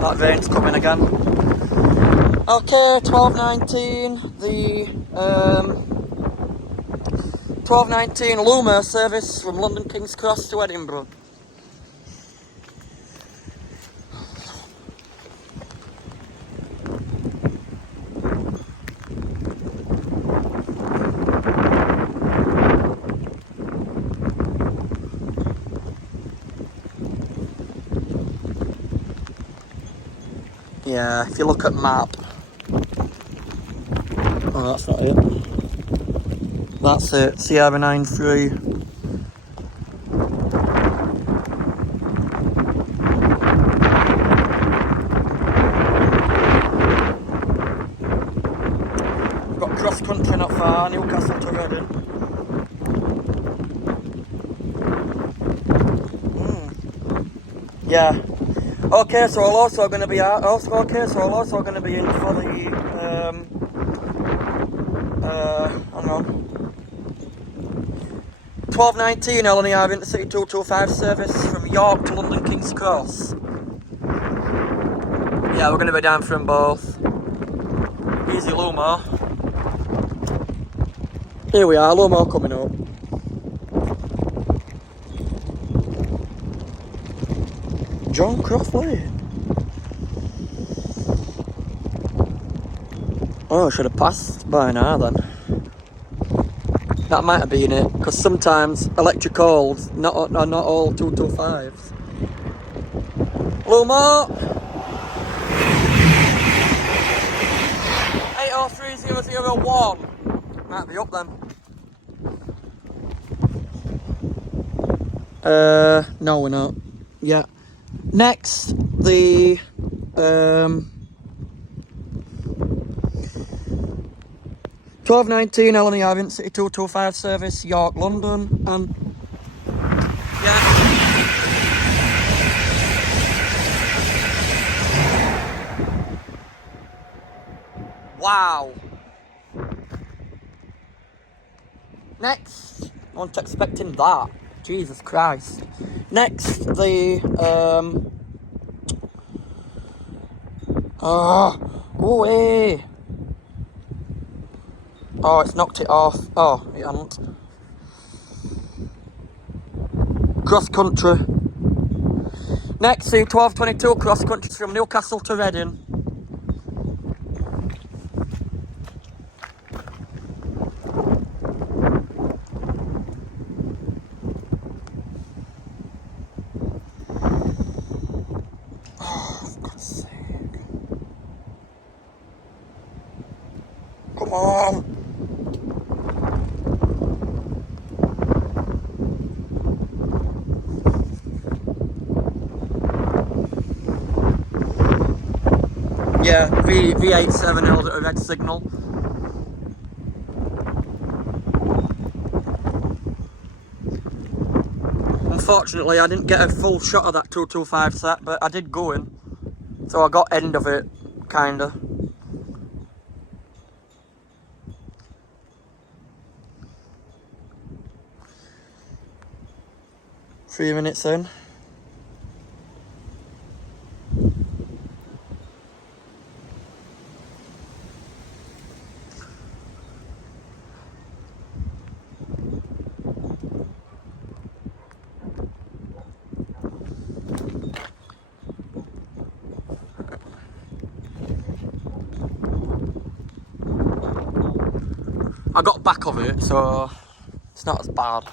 That rain's coming again. Okay, 12:19. The 12:19 LUMO service from London King's Cross to Edinburgh. Yeah, if you look at map. Oh, that's not it. That's it, Sierra 93. Got cross country not far, Newcastle to Reading. Yeah. Okay, so I'm also going to be out. I'm also going to be in for the hang on, 12:19 LNER Intercity 225 service from York to London King's Cross. Yeah, we're going to be down from both. Easy LUMO. Here we are, LUMO coming up. John Croft Lane. Oh, I should have passed by now then. That might have been it, because sometimes electric calls are not all 225s. LUMO! 803001. Might be up then. No we're not. Yeah. Next, the 12:19 LNER Intercity 225 service, York, London, and yeah. Wow. Next, I wasn't expecting that. Jesus Christ. Next, the oh, hey. Oh, it's knocked it off. Oh, it hasn't. Cross country. Next, the 12:22 cross country from Newcastle to Reading. Come on! Yeah, V87 held at a red signal. Unfortunately, I didn't get a full shot of that 225 set, but I did go in. So I got end of it, kinda. Three minutes in. I got back of it, so it's not as bad.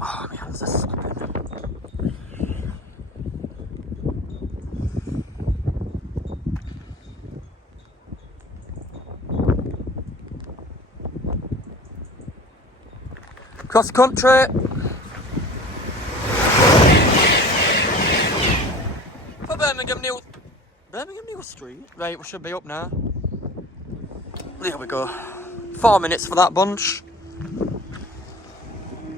Oh, my hands are slipping. Cross country. For Birmingham New Street. Right, we should be up now. There we go. 4 minutes for that bunch.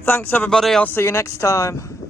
Thanks everybody, I'll see you next time.